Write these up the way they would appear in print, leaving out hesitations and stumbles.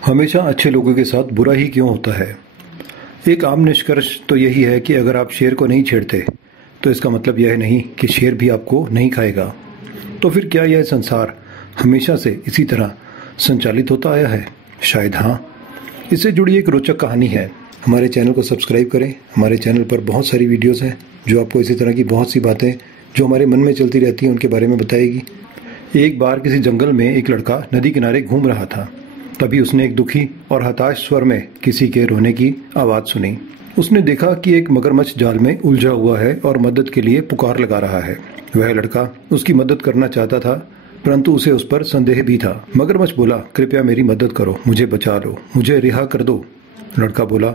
हमेशा अच्छे लोगों के साथ बुरा ही क्यों होता है। एक आम निष्कर्ष तो यही है कि अगर आप शेर को नहीं छेड़ते तो इसका मतलब यह नहीं कि शेर भी आपको नहीं खाएगा। तो फिर क्या यह संसार हमेशा से इसी तरह संचालित होता आया है? शायद हाँ। इससे जुड़ी एक रोचक कहानी है। हमारे चैनल को सब्सक्राइब करें। हमारे चैनल पर बहुत सारी वीडियोस हैं जो आपको इसी तरह की बहुत सी बातें जो हमारे मन में चलती रहती हैं उनके बारे में बताएगी। एक बार किसी जंगल में एक लड़का नदी किनारे घूम रहा था। तभी उसने एक दुखी और हताश स्वर में किसी के रोने की आवाज़ सुनी। उसने देखा कि एक मगरमच्छ जाल में उलझा हुआ है और मदद के लिए पुकार लगा रहा है। वह लड़का उसकी मदद करना चाहता था, परंतु उसे उस पर संदेह भी था। मगरमच्छ बोला, कृपया मेरी मदद करो, मुझे बचा लो, मुझे रिहा कर दो। लड़का बोला,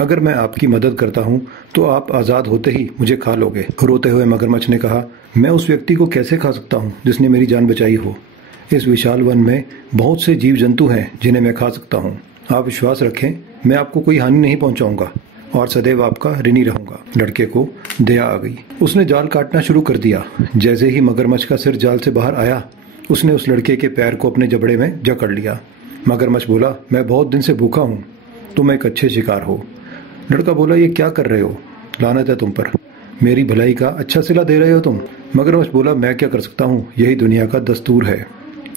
अगर मैं आपकी मदद करता हूँ तो आप आज़ाद होते ही मुझे खा लोगे। रोते हुए मगरमच्छ ने कहा, मैं उस व्यक्ति को कैसे खा सकता हूँ जिसने मेरी जान बचाई हो। इस विशाल वन में बहुत से जीव जंतु हैं जिन्हें मैं खा सकता हूँ। आप विश्वास रखें, मैं आपको कोई हानि नहीं पहुँचाऊंगा और सदैव आपका ऋणी रहूंगा। लड़के को दया आ गई। उसने जाल काटना शुरू कर दिया। जैसे ही मगरमच्छ का सिर जाल से बाहर आया, उसने उस लड़के के पैर को अपने जबड़े में जकड़ लिया। मगरमच्छ बोला, मैं बहुत दिन से भूखा हूँ, तुम एक अच्छे शिकार हो। लड़का बोला, ये क्या कर रहे हो? लानत है तुम पर, मेरी भलाई का अच्छा सिला दे रहे हो तुम। मगरमच्छ बोला, मैं क्या कर सकता हूँ, यही दुनिया का दस्तूर है।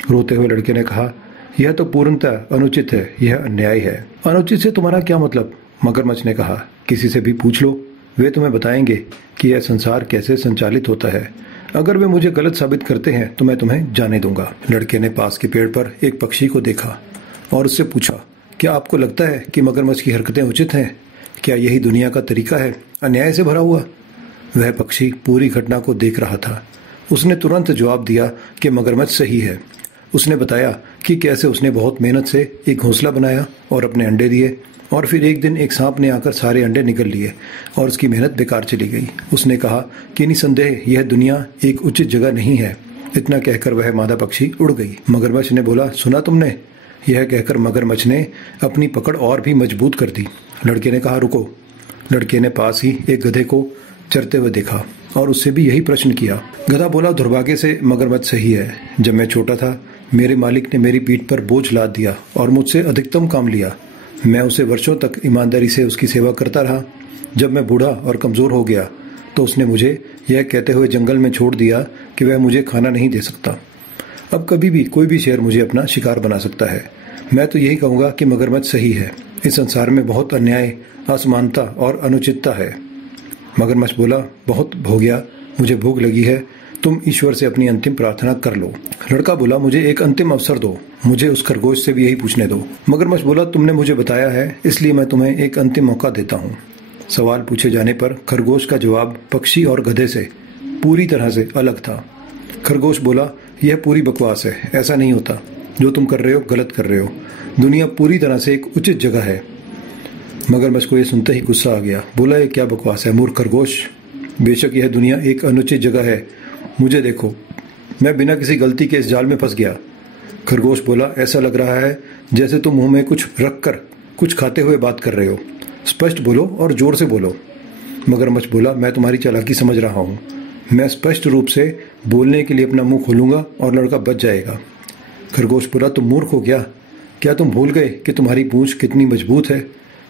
रोते हुए लड़के ने कहा, यह तो पूर्णतः अनुचित है, यह अन्याय है। अनुचित से तुम्हारा क्या मतलब? मगरमच्छ ने कहा, किसी से भी पूछ लो, वे तुम्हें बताएंगे कि यह संसार कैसे संचालित होता है। अगर वे मुझे गलत साबित करते हैं तो मैं तुम्हें जाने दूंगा। लड़के ने पास के पेड़ पर एक पक्षी को देखा और उससे पूछा, क्या आपको लगता है कि मगरमच्छ की हरकतें उचित हैं? क्या यही दुनिया का तरीका है, अन्याय से भरा हुआ? वह पक्षी पूरी घटना को देख रहा था। उसने तुरंत जवाब दिया कि मगरमच्छ सही है। उसने बताया कि कैसे उसने बहुत मेहनत से एक घोंसला बनाया और अपने अंडे दिए, और फिर एक दिन एक सांप ने आकर सारे अंडे निगल लिए और उसकी मेहनत बेकार चली गई। उसने कहा कि निसंदेह यह दुनिया एक उचित जगह नहीं है। इतना कहकर वह मादा पक्षी उड़ गई। मगरमच्छ ने बोला, सुना तुमने? यह कहकर मगरमच्छ ने अपनी पकड़ और भी मजबूत कर दी। लड़के ने कहा, रुको। लड़के ने पास ही एक गधे को चरते हुए देखा और उससे भी यही प्रश्न किया। गधा बोला, दुर्भाग्य से मगरमच्छ सही है। जब मैं छोटा था, मेरे मालिक ने मेरी पीठ पर बोझ लाद दिया और मुझसे अधिकतम काम लिया। मैं उसे वर्षों तक ईमानदारी से उसकी सेवा करता रहा। जब मैं बूढ़ा और कमज़ोर हो गया तो उसने मुझे यह कहते हुए जंगल में छोड़ दिया कि वह मुझे खाना नहीं दे सकता। अब कभी भी कोई भी शेर मुझे अपना शिकार बना सकता है। मैं तो यही कहूँगा कि मगरमच्छ सही है। इस संसार में बहुत अन्याय, असमानता और अनुचितता है। मगरमच्छ बोला, बहुत हो गया, मुझे भूख लगी है, तुम ईश्वर से अपनी अंतिम प्रार्थना कर लो। लड़का बोला, मुझे एक अंतिम अवसर दो, मुझे उस खरगोश से भी यही पूछने दो। मगरमच्छ बोला, तुमने मुझे बताया है, इसलिए मैं तुम्हें एक अंतिम मौका देता हूँ। सवाल पूछे जाने पर खरगोश का जवाब पक्षी और गधे से पूरी तरह से अलग था। खरगोश बोला, यह पूरी बकवास है, ऐसा नहीं होता। जो तुम कर रहे हो गलत कर रहे हो। दुनिया पूरी तरह से एक उचित जगह है। मगरमच्छ को यह सुनते ही गुस्सा आ गया। बोला, ये क्या बकवास है मूर्ख खरगोश। बेशक यह दुनिया एक अनुचित जगह है। मुझे देखो, मैं बिना किसी गलती के इस जाल में फंस गया। खरगोश बोला, ऐसा लग रहा है जैसे तुम मुंह में कुछ रख कर कुछ खाते हुए बात कर रहे हो। स्पष्ट बोलो और जोर से बोलो। मगरमच्छ बोला, मैं तुम्हारी चालाकी समझ रहा हूँ। मैं स्पष्ट रूप से बोलने के लिए अपना मुंह खोलूंगा और लड़का बच जाएगा। खरगोश बोला, तुम मूर्ख हो क्या तुम भूल गए कि तुम्हारी पूंछ कितनी मजबूत है?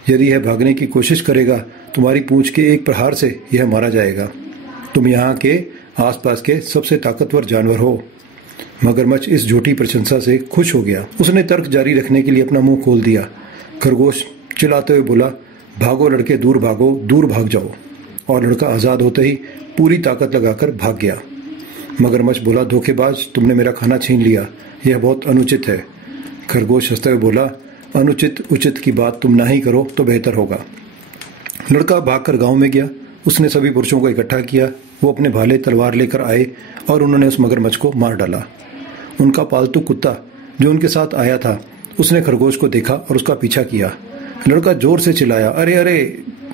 यदि यह भागने की कोशिश करेगा, तुम्हारी पूंछ के एक प्रहार से यह मारा जाएगा। तुम यहाँ के आसपास के सबसे ताकतवर जानवर हो। मगरमच्छ इस झूठी प्रशंसा से खुश हो गया। उसने तर्क जारी रखने के लिए अपना मुंह खोल दिया। खरगोश चिल्लाते हुए बोला, भागो लड़के, दूर भागो, दूर भाग जाओ। और लड़का आज़ाद होते ही पूरी ताकत लगाकर भाग गया। मगरमच्छ बोला, धोखेबाज, तुमने मेरा खाना छीन लिया, यह बहुत अनुचित है। खरगोश हंसते हुए बोला, अनुचित उचित की बात तुम ना ही करो तो बेहतर होगा। लड़का भागकर गांव में गया। उसने सभी पुरुषों को इकट्ठा किया। वो अपने भाले तलवार लेकर आए और उन्होंने उस मगरमच्छ को मार डाला। उनका पालतू कुत्ता जो उनके साथ आया था, उसने खरगोश को देखा और उसका पीछा किया। लड़का जोर से चिल्लाया, अरे अरे,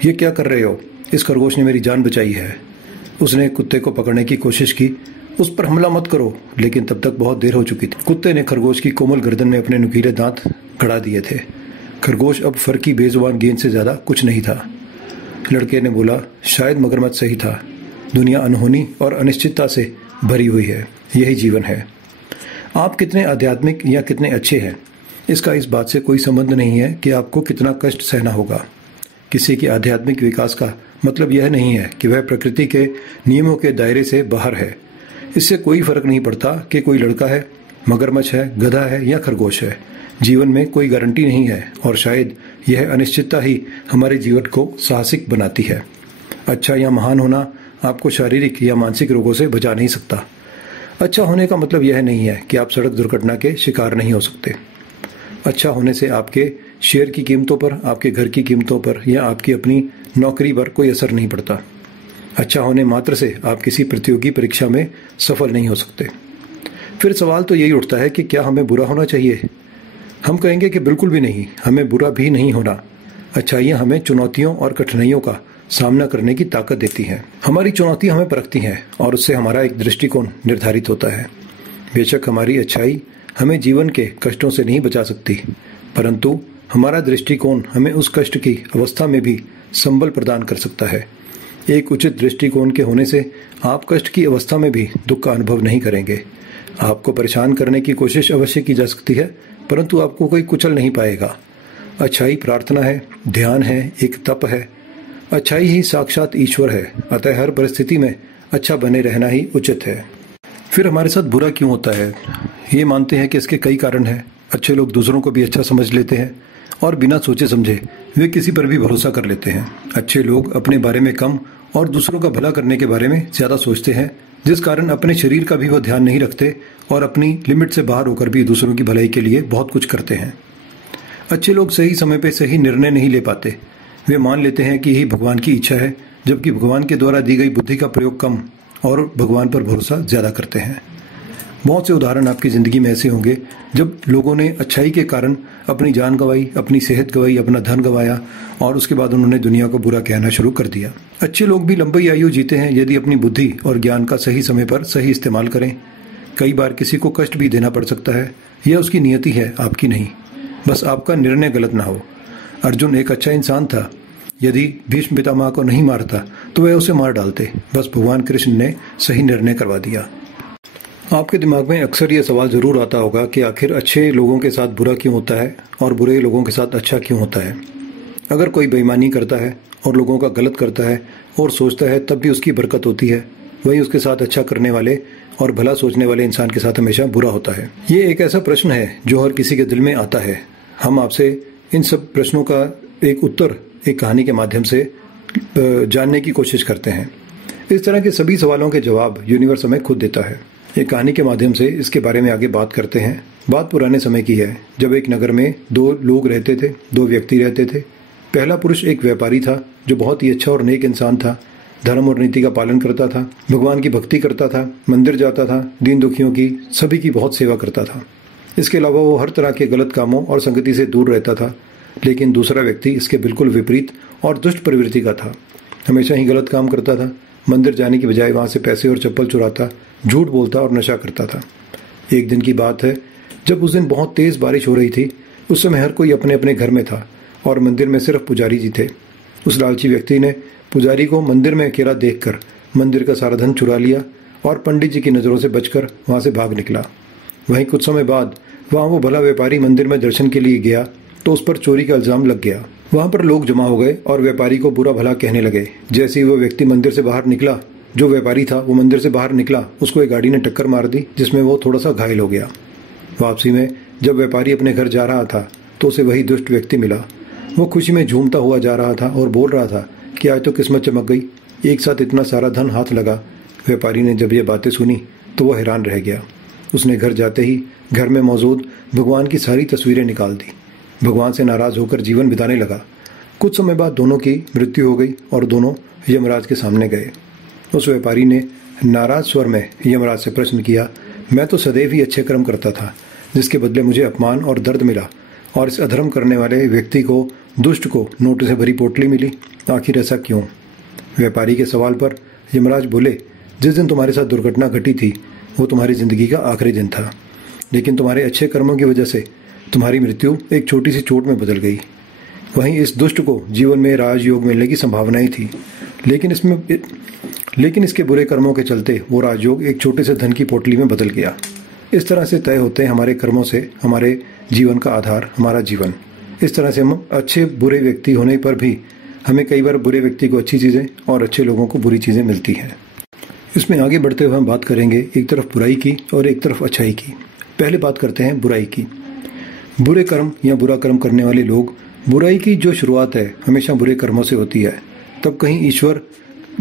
ये क्या कर रहे हो? इस खरगोश ने मेरी जान बचाई है। उसने कुत्ते को पकड़ने की कोशिश की। उस पर हमला मत करो, लेकिन तब तक बहुत देर हो चुकी थी। कुत्ते ने खरगोश की कोमल गर्दन में अपने नुकीले दांत गड़ा दिए थे। खरगोश अब फर्की बेजुबान गेंद से ज्यादा कुछ नहीं था। लड़के ने बोला, शायद मगरमच्छ सही था। दुनिया अनहोनी और अनिश्चितता से भरी हुई है। यही जीवन है। आप कितने आध्यात्मिक या कितने अच्छे हैं, इसका इस बात से कोई संबंध नहीं है कि आपको कितना कष्ट सहना होगा। किसी के आध्यात्मिक विकास का मतलब यह नहीं है कि वह प्रकृति के नियमों के दायरे से बाहर है। इससे कोई फर्क नहीं पड़ता कि कोई लड़का है, मगरमच्छ है, गधा है या खरगोश है। जीवन में कोई गारंटी नहीं है और शायद यह अनिश्चितता ही हमारे जीवन को साहसिक बनाती है। अच्छा या महान होना आपको शारीरिक या मानसिक रोगों से बचा नहीं सकता। अच्छा होने का मतलब यह नहीं है कि आप सड़क दुर्घटना के शिकार नहीं हो सकते। अच्छा होने से आपके शेयर की कीमतों पर, आपके घर की कीमतों पर या आपकी अपनी नौकरी पर कोई असर नहीं पड़ता। अच्छा होने मात्र से आप किसी प्रतियोगी परीक्षा में सफल नहीं हो सकते। फिर सवाल तो यही उठता है कि क्या हमें बुरा होना चाहिए? हम कहेंगे कि बिल्कुल भी नहीं, हमें बुरा भी नहीं होना। अच्छाइयाँ हमें चुनौतियों और कठिनाइयों का सामना करने की ताकत देती हैं। हमारी चुनौतियाँ हमें परखती हैं और उससे हमारा एक दृष्टिकोण निर्धारित होता है। बेशक हमारी अच्छाई हमें जीवन के कष्टों से नहीं बचा सकती, परंतु हमारा दृष्टिकोण हमें उस कष्ट की अवस्था में भी संबल प्रदान कर सकता है। एक उचित दृष्टिकोण के होने से आप कष्ट की अवस्था में भी दुख का अनुभव नहीं करेंगे। आपको परेशान करने की कोशिश अवश्य की जा सकती है, परंतु आपको कोई कुचल नहीं पाएगा। अच्छाई प्रार्थना है, ध्यान है, एक तप है। अच्छाई ही साक्षात ईश्वर है, अतः हर परिस्थिति में अच्छा बने रहना ही उचित है। फिर हमारे साथ बुरा क्यों होता है? ये मानते हैं कि इसके कई कारण हैं। अच्छे लोग दूसरों को भी अच्छा समझ लेते हैं और बिना सोचे समझे वे किसी पर भी भरोसा कर लेते हैं। अच्छे लोग अपने बारे में कम और दूसरों का भला करने के बारे में ज़्यादा सोचते हैं, जिस कारण अपने शरीर का भी वो ध्यान नहीं रखते और अपनी लिमिट से बाहर होकर भी दूसरों की भलाई के लिए बहुत कुछ करते हैं। अच्छे लोग सही समय पर सही निर्णय नहीं ले पाते। वे मान लेते हैं कि यही भगवान की इच्छा है, जबकि भगवान के द्वारा दी गई बुद्धि का प्रयोग कम और भगवान पर भरोसा ज़्यादा करते हैं। बहुत से उदाहरण आपकी ज़िंदगी में ऐसे होंगे जब लोगों ने अच्छाई के कारण अपनी जान गंवाई, अपनी सेहत गंवाई, अपना धन गंवाया और उसके बाद उन्होंने दुनिया को बुरा कहना शुरू कर दिया। अच्छे लोग भी लंबी आयु जीते हैं यदि अपनी बुद्धि और ज्ञान का सही समय पर सही इस्तेमाल करें। कई बार किसी को कष्ट भी देना पड़ सकता है, यह उसकी नियति है, आपकी नहीं। बस आपका निर्णय गलत ना हो। अर्जुन एक अच्छा इंसान था। यदि भीष्म पितामह को नहीं मारता तो वह उसे मार डालते। बस भगवान कृष्ण ने सही निर्णय करवा दिया। आपके दिमाग में अक्सर यह सवाल ज़रूर आता होगा कि आखिर अच्छे लोगों के साथ बुरा क्यों होता है और बुरे लोगों के साथ अच्छा क्यों होता है। अगर कोई बेईमानी करता है और लोगों का गलत करता है और सोचता है तब भी उसकी बरकत होती है, वहीं उसके साथ अच्छा करने वाले और भला सोचने वाले इंसान के साथ हमेशा बुरा होता है। ये एक ऐसा प्रश्न है जो हर किसी के दिल में आता है। हम आपसे इन सब प्रश्नों का एक उत्तर एक कहानी के माध्यम से जानने की कोशिश करते हैं। इस तरह के सभी सवालों के जवाब यूनिवर्स हमें खुद देता है। एक कहानी के माध्यम से इसके बारे में आगे बात करते हैं। बात पुराने समय की है, जब एक नगर में दो लोग रहते थे, दो व्यक्ति रहते थे। पहला पुरुष एक व्यापारी था जो बहुत ही अच्छा और नेक इंसान था। धर्म और नीति का पालन करता था, भगवान की भक्ति करता था, मंदिर जाता था, दीन दुखियों की सभी की बहुत सेवा करता था। इसके अलावा वो हर तरह के गलत कामों और संगति से दूर रहता था। लेकिन दूसरा व्यक्ति इसके बिल्कुल विपरीत और दुष्ट प्रवृत्ति का था। हमेशा ही गलत काम करता था, मंदिर जाने की बजाय वहाँ से पैसे और चप्पल चुराता, झूठ बोलता और नशा करता था। एक दिन की बात है, जब उस दिन बहुत तेज़ बारिश हो रही थी। उस समय हर कोई अपने अपने घर में था और मंदिर में सिर्फ पुजारी जी थे। उस लालची व्यक्ति ने पुजारी को मंदिर में अकेला देखकर मंदिर का सारा धन चुरा लिया और पंडित जी की नज़रों से बचकर वहाँ से भाग निकला। वहीं कुछ समय बाद वहाँ वो भला व्यापारी मंदिर में दर्शन के लिए गया तो उस पर चोरी का इल्ज़ाम लग गया। वहाँ पर लोग जमा हो गए और व्यापारी को बुरा भला कहने लगे। जैसे ही वो व्यक्ति मंदिर से बाहर निकला, जो व्यापारी था वो मंदिर से बाहर निकला, उसको एक गाड़ी ने टक्कर मार दी जिसमें वो थोड़ा सा घायल हो गया। वापसी में जब व्यापारी अपने घर जा रहा था तो उसे वही दुष्ट व्यक्ति मिला। वो खुशी में झूमता हुआ जा रहा था और बोल रहा था कि आज तो किस्मत चमक गई, एक साथ इतना सारा धन हाथ लगा। व्यापारी ने जब ये बातें सुनी तो वो हैरान रह गया। उसने घर जाते ही घर में मौजूद भगवान की सारी तस्वीरें निकाल दी। भगवान से नाराज़ होकर जीवन बिताने लगा। कुछ समय बाद दोनों की मृत्यु हो गई और दोनों यमराज के सामने गए। उस व्यापारी ने नाराज स्वर में यमराज से प्रश्न किया, मैं तो सदैव ही अच्छे कर्म करता था, जिसके बदले मुझे अपमान और दर्द मिला, और इस अधर्म करने वाले व्यक्ति को, दुष्ट को नोट से भरी पोटली मिली। आखिर ऐसा क्यों? व्यापारी के सवाल पर यमराज बोले, जिस दिन तुम्हारे साथ दुर्घटना घटी थी वो तुम्हारी जिंदगी का आखिरी दिन था, लेकिन तुम्हारे अच्छे कर्मों की वजह से तुम्हारी मृत्यु एक छोटी सी चोट में बदल गई। वहीं इस दुष्ट को जीवन में राजयोग मिलने की संभावनाएं थी, लेकिन इसके बुरे कर्मों के चलते वो राजयोग एक छोटे से धन की पोटली में बदल गया। इस तरह से तय होते हैं हमारे कर्मों से हमारे जीवन का आधार, हमारा जीवन। इस तरह से हम अच्छे बुरे व्यक्ति होने पर भी हमें कई बार बुरे व्यक्ति को अच्छी चीज़ें और अच्छे लोगों को बुरी चीज़ें मिलती हैं। इसमें आगे बढ़ते हुए हम बात करेंगे एक तरफ बुराई की और एक तरफ अच्छाई की। पहले बात करते हैं बुराई की। बुरे कर्म या बुरा कर्म करने वाले लोग, बुराई की जो शुरुआत है हमेशा बुरे कर्मों से होती है। तब कहीं ईश्वर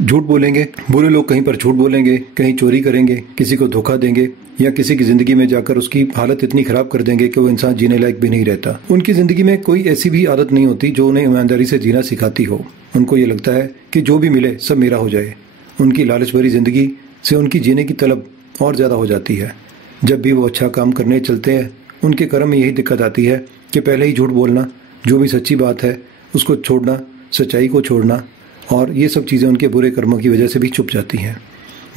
झूठ बोलेंगे, बुरे लोग कहीं पर झूठ बोलेंगे, कहीं चोरी करेंगे, किसी को धोखा देंगे या किसी की जिंदगी में जाकर उसकी हालत इतनी खराब कर देंगे कि वो इंसान जीने लायक भी नहीं रहता। उनकी जिंदगी में कोई ऐसी भी आदत नहीं होती जो उन्हें ईमानदारी से जीना सिखाती हो। उनको ये लगता है कि जो भी मिले सब मेरा हो जाए। उनकी लालच भरी जिंदगी से उनकी जीने की तलब और ज़्यादा हो जाती है। जब भी वो अच्छा काम करने चलते हैं उनके कर्म में यही दिक्कत आती है कि पहले ही झूठ बोलना, जो भी सच्ची बात है उसको छोड़ना, सच्चाई को छोड़ना, और ये सब चीज़ें उनके बुरे कर्मों की वजह से भी छुप जाती हैं।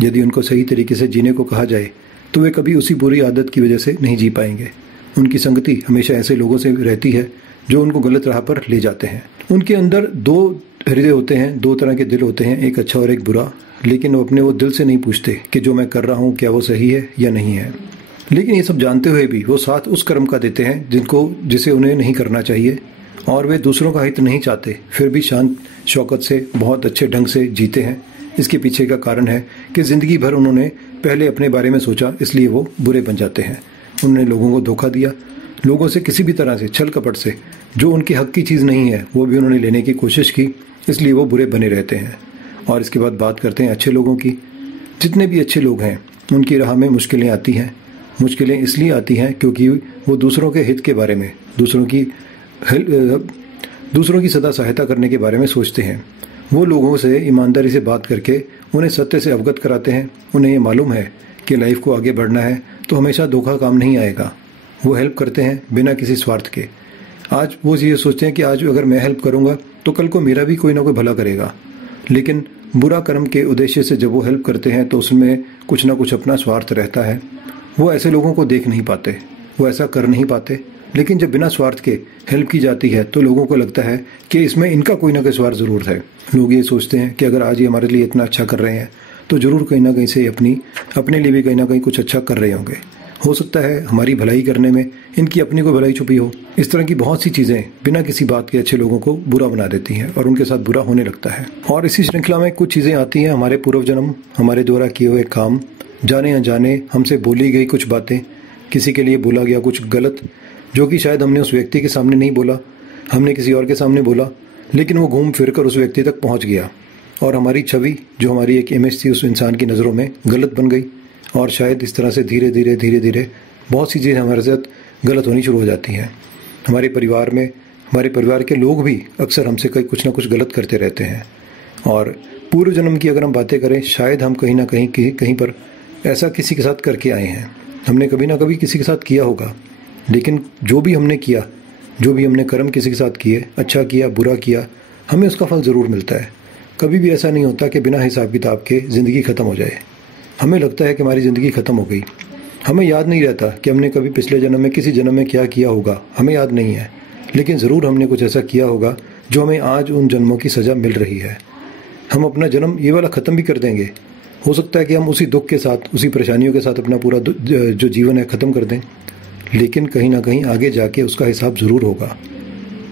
यदि उनको सही तरीके से जीने को कहा जाए तो वे कभी उसी बुरी आदत की वजह से नहीं जी पाएंगे। उनकी संगति हमेशा ऐसे लोगों से रहती है जो उनको गलत राह पर ले जाते हैं। उनके अंदर दो हृदय होते हैं, दो तरह के दिल होते हैं, एक अच्छा और एक बुरा। लेकिन वो दिल से नहीं पूछते कि जो मैं कर रहा हूँ क्या वो सही है या नहीं है। लेकिन ये सब जानते हुए भी वो साथ उस कर्म का देते हैं जिसे उन्हें नहीं करना चाहिए, और वे दूसरों का हित नहीं चाहते, फिर भी शांत शौकत से बहुत अच्छे ढंग से जीते हैं। इसके पीछे का कारण है कि ज़िंदगी भर उन्होंने पहले अपने बारे में सोचा, इसलिए वो बुरे बन जाते हैं। उन्होंने लोगों को धोखा दिया, लोगों से किसी भी तरह से छल कपट से जो उनके हक की चीज़ नहीं है वो भी उन्होंने लेने की कोशिश की, इसलिए वो बुरे बने रहते हैं। और इसके बाद बात करते हैं अच्छे लोगों की। जितने भी अच्छे लोग हैं उनकी राह में मुश्किलें आती हैं। मुश्किलें इसलिए आती हैं क्योंकि वो दूसरों के हित के बारे में, दूसरों की सदा सहायता करने के बारे में सोचते हैं। वो लोगों से ईमानदारी से बात करके उन्हें सत्य से अवगत कराते हैं। उन्हें ये मालूम है कि लाइफ को आगे बढ़ना है तो हमेशा धोखा काम नहीं आएगा। वो हेल्प करते हैं बिना किसी स्वार्थ के। आज वो ये सोचते हैं कि आज अगर मैं हेल्प करूँगा तो कल को मेरा भी कोई ना कोई भला करेगा। लेकिन बुरा कर्म के उद्देश्य से जब वो हेल्प करते हैं तो उसमें कुछ ना कुछ अपना स्वार्थ रहता है। वो ऐसे लोगों को देख नहीं पाते, वो ऐसा कर नहीं पाते। लेकिन जब बिना स्वार्थ के हेल्प की जाती है तो लोगों को लगता है कि इसमें इनका कोई ना कोई स्वार्थ ज़रूर है। लोग ये सोचते हैं कि अगर आज ये हमारे लिए इतना अच्छा कर रहे हैं तो ज़रूर कहीं ना कहीं से अपने लिए भी कहीं ना कहीं कुछ अच्छा कर रहे होंगे। हो सकता है हमारी भलाई करने में इनकी अपनी कोई भलाई छुपी हो। इस तरह की बहुत सी चीज़ें बिना किसी बात के अच्छे लोगों को बुरा बना देती हैं और उनके साथ बुरा होने लगता है। और इसी श्रृंखला में कुछ चीज़ें आती हैं, हमारे पूर्व जन्म, हमारे द्वारा किए हुए काम, जाने अनजाने हमसे बोली गई कुछ बातें, किसी के लिए बोला गया कुछ गलत जो कि शायद हमने उस व्यक्ति के सामने नहीं बोला, हमने किसी और के सामने बोला, लेकिन वो घूम फिर कर उस व्यक्ति तक पहुंच गया और हमारी छवि, जो हमारी एक इमेज थी, उस इंसान की नज़रों में गलत बन गई। और शायद इस तरह से धीरे धीरे बहुत सी चीज़ें हमारे साथ गलत होनी शुरू हो जाती हैं। हमारे परिवार में, हमारे परिवार के लोग भी अक्सर हमसे कुछ ना कुछ गलत करते रहते हैं। और पूर्व जन्म की अगर हम बातें करें, शायद हम कहीं ना कहीं पर ऐसा किसी के साथ करके आए हैं। हमने कभी ना कभी किसी के साथ किया होगा। लेकिन जो भी हमने किया, जो भी हमने कर्म किसी के साथ किए, अच्छा किया बुरा किया, हमें उसका फल ज़रूर मिलता है। कभी भी ऐसा नहीं होता कि बिना हिसाब किताब के ज़िंदगी ख़त्म हो जाए। हमें लगता है कि हमारी ज़िंदगी ख़त्म हो गई। हमें याद नहीं रहता कि हमने कभी पिछले जन्म में किसी जन्म में क्या किया होगा, हमें याद नहीं है। लेकिन ज़रूर हमने कुछ ऐसा किया होगा जो हमें आज उन जन्मों की सज़ा मिल रही है। हम अपना जन्म ये वाला ख़त्म भी कर देंगे। हो सकता है कि हम उसी दुख के साथ, उसी परेशानियों के साथ अपना पूरा जो जीवन है ख़त्म कर दें, लेकिन कहीं ना कहीं आगे जाके उसका हिसाब ज़रूर होगा।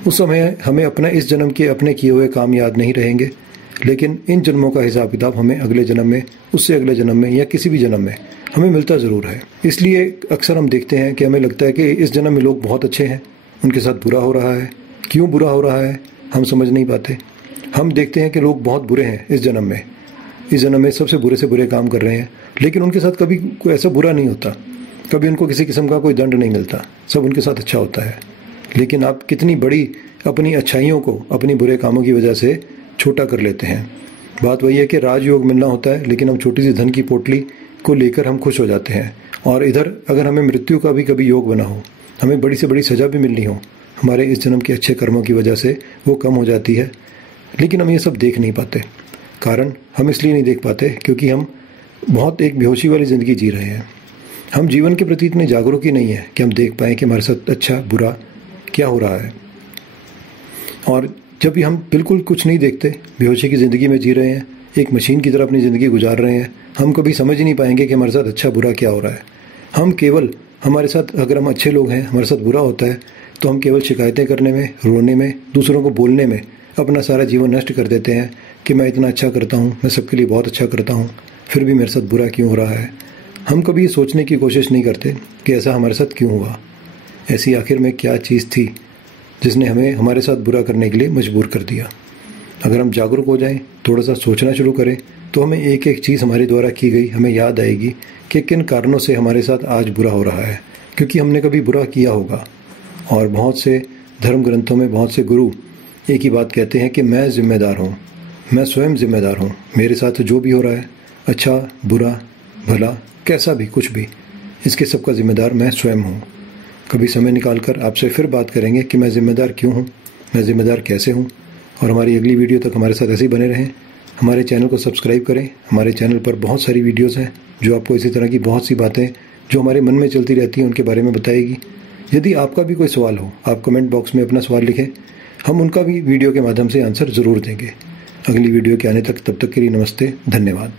उस समय हमें अपना इस जन्म के अपने किए हुए काम याद नहीं रहेंगे, लेकिन इन जन्मों का हिसाब किताब हमें अगले जन्म में, उससे अगले जन्म में या किसी भी जन्म में हमें मिलता ज़रूर है। इसलिए अक्सर हम देखते हैं कि हमें लगता है कि इस जन्म में लोग बहुत अच्छे हैं, उनके साथ बुरा हो रहा है। क्यों बुरा हो रहा है हम समझ नहीं पाते। हम देखते हैं कि लोग बहुत बुरे हैं इस जन्म में सबसे बुरे से बुरे काम कर रहे हैं, लेकिन उनके साथ कभी कोई ऐसा बुरा नहीं होता, कभी उनको किसी किस्म का कोई दंड नहीं मिलता, सब उनके साथ अच्छा होता है। लेकिन आप कितनी बड़ी अपनी अच्छाइयों को अपनी बुरे कामों की वजह से छोटा कर लेते हैं। बात वही है कि राजयोग मिलना होता है, लेकिन हम छोटी सी धन की पोटली को लेकर हम खुश हो जाते हैं। और इधर अगर हमें मृत्यु का भी कभी योग बना हो, हमें बड़ी से बड़ी सज़ा भी मिलनी हो, हमारे इस जन्म के अच्छे कर्मों की वजह से वो कम हो जाती है। लेकिन हम ये सब देख नहीं पाते। कारण हम इसलिए नहीं देख पाते क्योंकि हम बहुत एक बेहोशी वाली ज़िंदगी जी रहे हैं। हम जीवन के प्रति इतने जागरूक ही नहीं है कि हम देख पाएँ कि हमारे साथ अच्छा बुरा क्या हो रहा है। और जब भी हम बिल्कुल कुछ नहीं देखते, बेहोशी की ज़िंदगी में जी रहे हैं, एक मशीन की तरह अपनी ज़िंदगी गुजार रहे हैं, हम कभी समझ ही नहीं पाएंगे कि हमारे साथ अच्छा बुरा क्या हो रहा है। हम केवल हमारे साथ अगर हम अच्छे लोग हैं, हमारे साथ बुरा होता है तो हम केवल शिकायतें करने में, रोने में, दूसरों को बोलने में अपना सारा जीवन नष्ट कर देते हैं कि मैं इतना अच्छा करता हूँ, मैं सबके लिए बहुत अच्छा करता हूँ, फिर भी मेरे साथ बुरा क्यों हो रहा है। हम कभी ये सोचने की कोशिश नहीं करते कि ऐसा हमारे साथ क्यों हुआ, ऐसी आखिर में क्या चीज़ थी जिसने हमें हमारे साथ बुरा करने के लिए मजबूर कर दिया। अगर हम जागरूक हो जाएं, थोड़ा सा सोचना शुरू करें, तो हमें एक एक चीज़ हमारे द्वारा की गई हमें याद आएगी कि किन कारणों से हमारे साथ आज बुरा हो रहा है, क्योंकि हमने कभी बुरा किया होगा। और बहुत से धर्म ग्रंथों में बहुत से गुरु एक ही बात कहते हैं कि मैं जिम्मेदार हूँ, मैं स्वयं जिम्मेदार हूँ, मेरे साथ जो भी हो रहा है, अच्छा बुरा भला कैसा भी कुछ भी, इसके सब का जिम्मेदार मैं स्वयं हूँ। कभी समय निकालकर आपसे फिर बात करेंगे कि मैं जिम्मेदार क्यों हूँ, मैं जिम्मेदार कैसे हूँ। और हमारी अगली वीडियो तक हमारे साथ ऐसे ही बने रहें। हमारे चैनल को सब्सक्राइब करें। हमारे चैनल पर बहुत सारी वीडियोज़ हैं जो आपको इसी तरह की बहुत सी बातें जो हमारे मन में चलती रहती हैं उनके बारे में बताएगी। यदि आपका भी कोई सवाल हो, आप कमेंट बॉक्स में अपना सवाल लिखें, हम उनका भी वीडियो के माध्यम से आंसर ज़रूर देंगे। अगली वीडियो के आने तक, तब तक के लिए नमस्ते, धन्यवाद।